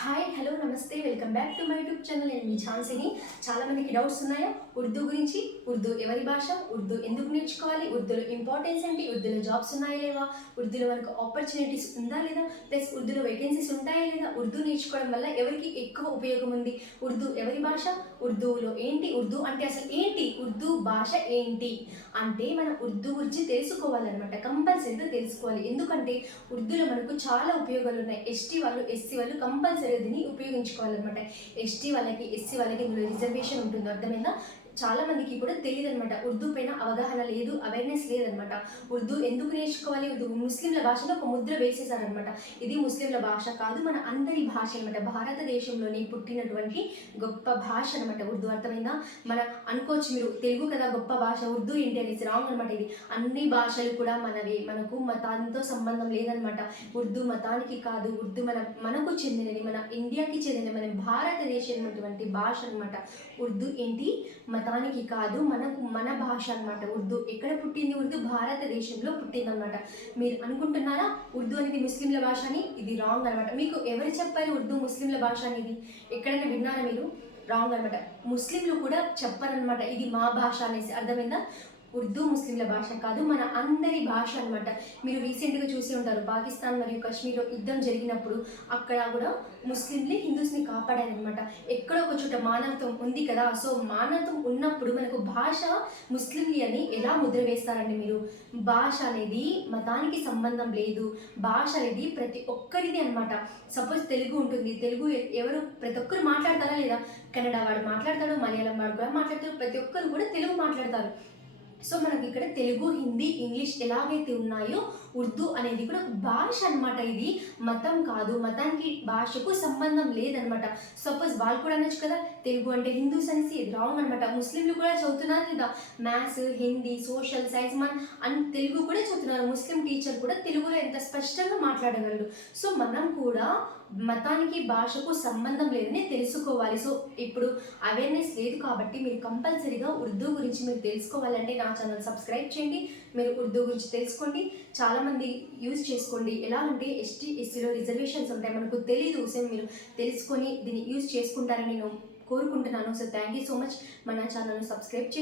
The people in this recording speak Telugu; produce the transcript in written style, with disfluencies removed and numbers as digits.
హాయ్ హలో నమస్తే welcome back to my YouTube channel. నేను మీ ఝాన్సీని. చాలా మందికి డౌట్స్ ఉన్నాయా ఉర్దూ గురించి? ఉర్దూ ఎవరి భాష? ఉర్దూ ఎందుకు నేర్చుకోవాలి? ఉర్దూలో ఇంపార్టెన్స్ ఏంటి? ఉర్దూలో జాబ్స్ ఉన్నాయా లేవా? ఉర్దూలో మనకు ఆపర్చునిటీస్ ఉందా లేదా? ప్లస్ ఉర్దూలో వేకెన్సీస్ ఉంటాయా లేదా? ఉర్దూ నేర్చుకోవడం వల్ల ఎవరికి ఎక్కువ ఉపయోగం ఉంది? ఉర్దూ ఎవరి భాష? ఉర్దూలో ఏంటి? ఉర్దూ అంటే అసలు ఏంటి? ఉర్దూ భాష ఏంటి అంటే మనం ఉర్దూ గురించి తెలుసుకోవాలన్నమాట. కంపల్సరీగా తెలుసుకోవాలి. ఎందుకంటే ఉర్దూలో మనకు చాలా ఉపయోగాలు ఉన్నాయి. ఎస్టీ వాళ్ళు ఎస్సీ వాళ్ళు కంపల్సరీ దీన్ని ఉపయోగించుకోవాలన్నమాట. ఎస్టీ వాళ్ళకి ఎస్సీ వాళ్ళకి ఇందులో రిజర్వేషన్ ఉంటుంది. అర్థమైందా? చాలా మందికి కూడా తెలియదు అనమాట. ఉర్దూ పైన అవగాహన లేదు, అవేర్నెస్ లేదనమాట. ఉర్దూ ఎందుకు నేర్చుకోవాలి? ఉర్దూ ముస్లింల భాషలో ఒక ముద్ర వేసేసారనమాట. ఇది ముస్లింల భాష కాదు, మన అందరి భాష అనమాట. భారతదేశంలోనే పుట్టినటువంటి గొప్ప భాష అనమాట ఉర్దూ. అర్థమైందా? మన అనుకోవచ్చు మీరు తెలుగు కదా గొప్ప భాష, ఉర్దూ ఏంటి అనేసి. రాంగ్ అనమాట. ఇది అన్ని భాషలు కూడా మనవే, మనకు మతాంతో సంబంధం లేదనమాట. ఉర్దూ మతానికి కాదు, ఉర్దూ మనకు చెందినది, మన ఇండియాకి చెందిన, మన భారతదేశం అటువంటి భాష అనమాట. ఉర్దూ ఏంటి? మతానికి కాదు, మన భాష అనమాట. ఉర్దూ ఎక్కడ పుట్టింది? ఉర్దూ భారతదేశంలో పుట్టింది అనమాట. మీరు అనుకుంటున్నారా ఉర్దూ అనేది ముస్లింల భాష అని? ఇది రాంగ్ అనమాట. మీకు ఎవరు చెప్పారు ఉర్దూ ముస్లింల భాష అనేది? ఎక్కడైనా విన్నారా మీరు? రాంగ్ అనమాట. ముస్లింలు కూడా చెప్పారనమాట ఇది మా భాష అనేసి. అర్థమైందా? ఉర్దూ ముస్లింల భాష కాదు, మన అందరి భాష అనమాట. మీరు రీసెంట్గా చూసి ఉంటారు, పాకిస్తాన్ మరియు కాశ్మీర్లో యుద్ధం జరిగినప్పుడు అక్కడ కూడా ముస్లింలే హిందూస్ని కాపాడారనమాట. ఎక్కడో ఒక చోట మానవత్వం ఉంది కదా. సో మానవత్వం ఉన్నప్పుడు మనకు భాష ముస్లింలి అని ఎలా ముద్ర వేస్తారండి మీరు? భాష అనేది మతానికి సంబంధం లేదు. భాష అనేది ప్రతి ఒక్కరిది అనమాట. సపోజ్ తెలుగు ఉంటుంది, తెలుగు ఎవరు ప్రతి ఒక్కరు మాట్లాడతారా లేదా? కన్నడ వాడు మాట్లాడతాడు, మలయాళం వాడు కూడా మాట్లాడతాడు, ప్రతి ఒక్కరు కూడా తెలుగు మాట్లాడతారు. సో మనకి ఇక్కడ తెలుగు, హిందీ, ఇంగ్లీష్ ఎలాగైతే ఉన్నాయో ఉర్దూ అనేది కూడా ఒక భాష అనమాట. ఇది మతం కాదు, మతానికి భాషకు సంబంధం లేదనమాట. సపోజ్ వాళ్ళు కూడా అనొచ్చు కదా తెలుగు అంటే హిందూస్ అనేసి. రాంగ్ అనమాట. ముస్లింలు కూడా చదువుతున్నారు లేదా maths, Hindi, social science Telugu కూడా చదువుతున్నారు. ముస్లిం టీచర్ కూడా తెలుగులో ఎంత స్పష్టంగా మాట్లాడగలరు. సో మనం కూడా మతానికి భాషకు సంబంధం లేదని తెలుసుకోవాలి. సో ఇప్పుడు అవేర్నెస్ లేదు కాబట్టి మీరు కంపల్సరీగా ఉర్దూ గురించి మీరు తెలుసుకోవాలంటే నా ఛానల్ సబ్స్క్రైబ్ చేయండి. మీరు ఉర్దూ గురించి తెలుసుకోండి, చాలామంది యూజ్ చేసుకోండి. ఎలా అంటే ఎస్టీ ఎస్సీలో రిజర్వేషన్స్ ఉంటాయి, మనకు తెలీదు. సో మీరు తెలుసుకొని దీన్ని యూజ్ చేసుకుంటారని నేను కోరుకుంటున్నాను. So thank you so much. మన ఛానల్ను సబ్స్క్రైబ్ చేయండి.